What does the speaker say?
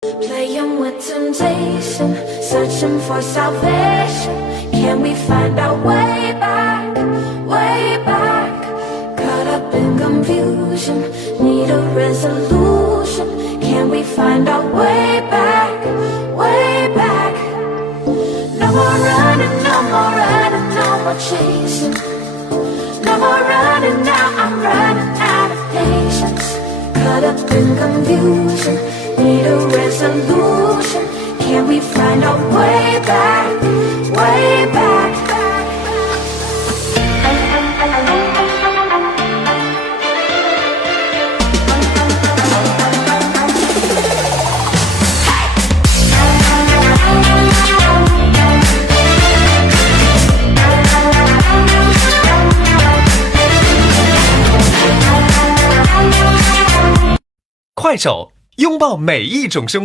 Playing with temptation, searching for salvation. Can we find our way back, way back? Caught up in confusion, need a resolution. Can we find our way back, way back? No more running, no more running, no more chasing. No more running now, I'm running out of patience. Caught up in confusion, need a resolution. Can we find our way back, way back?快手，拥抱每一种生活。